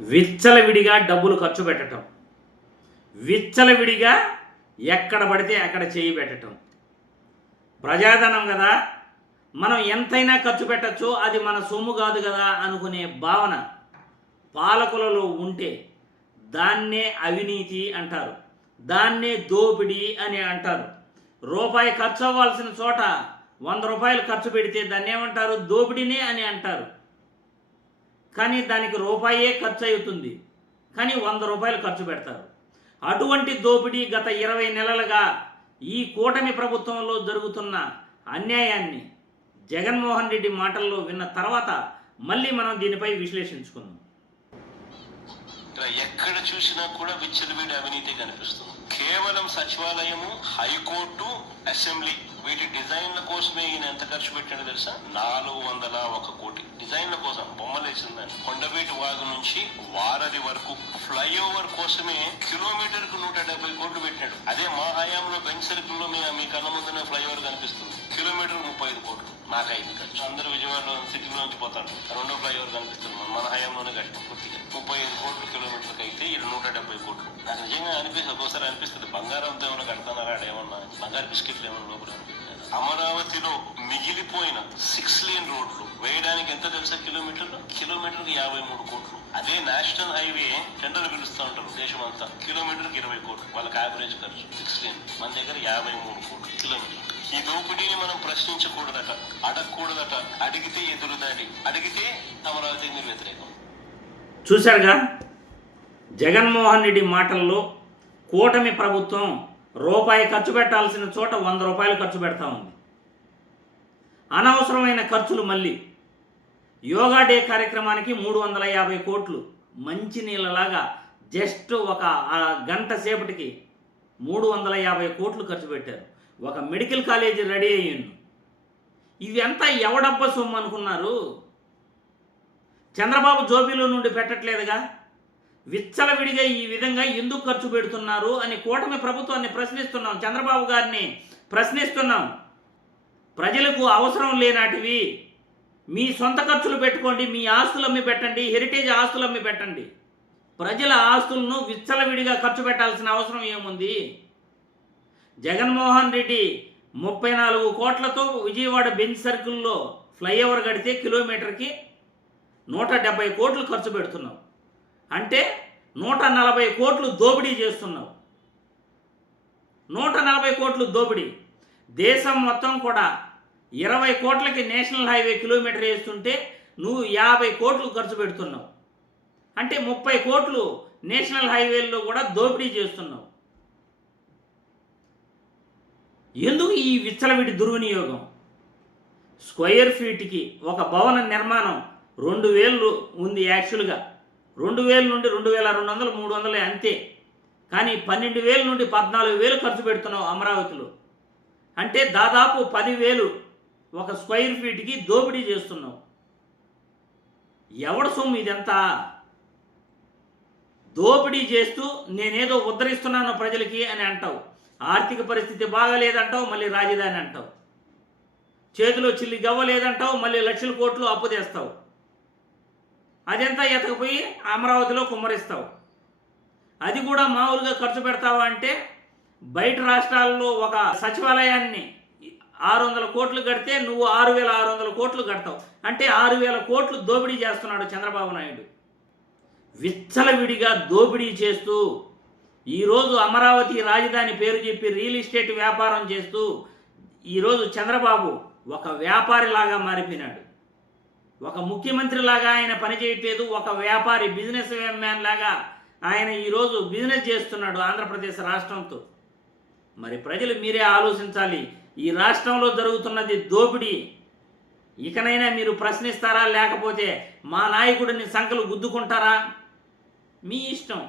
విచ్చలవిడిగా డబ్బులు ఖర్చు పెట్టడం, విచ్చలవిడిగా ఎక్కడ పడితే అక్కడ చేయి పెట్టడం. ప్రజాధనం కదా, మనం ఎంతైనా ఖర్చు పెట్టచ్చు, అది మన సొమ్ము కాదు కదా అనుకునే భావన పాలకులలో ఉంటే దాన్నే అవినీతి అంటారు, దాన్నే దోపిడీ అని అంటారు. రూపాయి ఖర్చు అవ్వాల్సిన చోట 100 రూపాయలు ఖర్చు పెడితే దాన్ని ఏమంటారు? దోపిడీనే అని అంటారు. కానీ దానికి రూపాయే ఖర్చు అవుతుంది, కానీ 100 రూపాయలు ఖర్చు పెడతారు. అటువంటి దోపిడీ గత 20 నెలలుగా ఈ కూటమి ప్రభుత్వంలో జరుగుతున్న అన్యాయాన్ని జగన్మోహన్ రెడ్డి మాటల్లో విన్న తర్వాత మళ్ళీ మనం దీనిపై విశ్లేషించుకుందాం. ఎక్కడ చూసినా కూడా విచ్చలవిడి అవినీతి కనిపిస్తుంది. కేవలం సచివాలయము, హైకోర్టు, అసెంబ్లీ వీటి డిజైన్ల కోసమే ఈయన ఎంత ఖర్చు పెట్టాడో తెలుసా? 401 కోటి డిజైన్ల కోసం, బొమ్మలేసిందని. కొండవీటి వాగు నుంచి వారధి వరకు ఫ్లైఓవర్ కోసమే కిలోమీటర్ కు 170 కోట్లు పెట్టాడు. అదే మా హయాంలో బెంచ్ సర్కిల్ లో మీ కళ్ళ ముందునే ఫ్లైఓవర్ కనిపిస్తుంది, కిలోమీటర్ 35 కోట్లు. నాకైంది ఖర్చు. అందరూ విజయవాడలో సిటీలో నుంచి పోతాడు, రెండో ఫ్లైఓవర్ కనిపిస్తుంది, మన హయాంలోనే కట్టాం పూర్తిగా. 35 కోట్లు కిలోమీటర్కి అయితే ఇది 170 కోట్లు. నాకు నిజంగా అనిపిస్తుంది, ఒక్కోసారి అనిపిస్తుంది బంగారంతో ఏమైనా కడతానారా, ఏమన్నా బంగారు బిస్కెట్లు ఏమన్నా లోపల. అమరావతిలో మిగిలిపోయిన 6 లేన్ రోడ్లు వేయడానికి ఎంత తెలుసా? కిలోమీటర్కి 53 కోట్లు. అదే నేషనల్ హైవే టెండర్ పిలుస్తూ ఉంటారు దేశం అంతా, కిలోమీటర్కి 20 కోట్లు వాళ్ళకి యావరేజ్ ఖర్చు. 6 లేన్ మన దగ్గర 53 కోట్లు కిలోమీటర్. ఈ దోపిడీని మనం ప్రశ్నించకూడదట, అడగకూడదట, అడిగితే ఎదురుదాడి, అడిగితే అమరావతికి మీరు వ్యతిరేకం. చూశారుగా జగన్మోహన్ రెడ్డి మాటల్లో కూటమి ప్రభుత్వం రూపాయి ఖర్చు పెట్టాల్సిన చోట 100 రూపాయలు ఖర్చు పెడతా ఉంది. అనవసరమైన ఖర్చులు. మళ్ళీ యోగా డే కార్యక్రమానికి 350 కోట్లు మంచినీళ్ళలాగా జస్ట్ ఒక గంట సేపటికి 350 కోట్లు ఖర్చు పెట్టారు. ఒక మెడికల్ కాలేజీ రెడీ అయ్యిండు. ఇవి అంతా ఎవడబ్బ సొమ్ము అనుకున్నారు? చంద్రబాబు జోబీలో నుండి పెట్టట్లేదుగా. విచ్చలవిడిగా ఈ విధంగా ఎందుకు ఖర్చు పెడుతున్నారు అని కూటమి ప్రభుత్వాన్ని ప్రశ్నిస్తున్నాం, చంద్రబాబు గారిని ప్రశ్నిస్తున్నాం. ప్రజలకు అవసరం లేనాటివి మీ సొంత ఖర్చులు పెట్టుకోండి, మీ ఆస్తులు అమ్మి పెట్టండి, హెరిటేజ్ ఆస్తులు అమ్మి పెట్టండి. ప్రజల ఆస్తులను విచ్చలవిడిగా ఖర్చు పెట్టాల్సిన అవసరం ఏముంది? జగన్మోహన్ రెడ్డి 34 కోట్లతో విజయవాడ బెంచ్ సర్కిల్లో ఫ్లైఓవర్ కడితే కిలోమీటర్కి 170 కోట్లు ఖర్చు పెడుతున్నావు. అంటే 140 కోట్లు దోపిడీ చేస్తున్నావు. 140 కోట్లు దోపిడీ. దేశం మొత్తం కూడా 20 కోట్లకి నేషనల్ హైవే కిలోమీటర్ వేస్తుంటే నువ్వు 50 కోట్లు ఖర్చు పెడుతున్నావు. అంటే 30 కోట్లు నేషనల్ హైవేల్లో కూడా దోపిడీ చేస్తున్నావు. ఎందుకు ఈ విచ్చలవిడి దుర్వినియోగం? స్క్వేర్ ఫీట్కి ఒక భవన నిర్మాణం 2000 ఉంది యాక్చువల్గా. 2000 నుండి 2200, 300 అంతే. కానీ 12,000 నుండి 14,000 ఖర్చు పెడుతున్నావు అమరావతిలో. అంటే దాదాపు 10,000 ఒక స్క్వేర్ ఫీట్కి దోపిడీ చేస్తున్నావు. ఎవడ సొమ్ము ఇదంతా? దోపిడీ చేస్తూ నేనేదో ఉద్ధరిస్తున్నాను ప్రజలకి అని అంటావు. ఆర్థిక పరిస్థితి బాగాలేదంటావు, మళ్ళీ రాజధాని అంటావు. చేతిలో చిల్లి గవ్వలేదంటావు, మళ్ళీ లక్షల కోట్లు అప్పు తెస్తావు. అదంతా ఎతకపోయి అమరావతిలో కుమ్మరిస్తావు. అది కూడా మామూలుగా ఖర్చు పెడతావా అంటే, బయట రాష్ట్రాల్లో ఒక సచివాలయాన్ని 600 కోట్లు కడితే నువ్వు 6,600 కోట్లు కడతావు. అంటే 6,000 కోట్లు దోపిడీ చేస్తున్నాడు చంద్రబాబు నాయుడు. విచ్చలవిడిగా దోపిడీ చేస్తూ ఈరోజు అమరావతి రాజధాని పేరు చెప్పి రియల్ ఎస్టేట్ వ్యాపారం చేస్తూ ఈరోజు చంద్రబాబు ఒక వ్యాపారిలాగా మారిపోయినాడు. ఒక ముఖ్యమంత్రి లాగా ఆయన పనిచేయట్లేదు, ఒక వ్యాపారి, బిజినెస్ మ్యాన్ లాగా ఆయన ఈరోజు బిజినెస్ చేస్తున్నాడు ఆంధ్రప్రదేశ్ రాష్ట్రంతో. మరి ప్రజలు మీరే ఆలోచించాలి. ఈ రాష్ట్రంలో జరుగుతున్నది దోపిడీ. ఇకనైనా మీరు ప్రశ్నిస్తారా, లేకపోతే మా నాయకుడిని సంకలు గుద్దుకుంటారా? మీ ఇష్టం.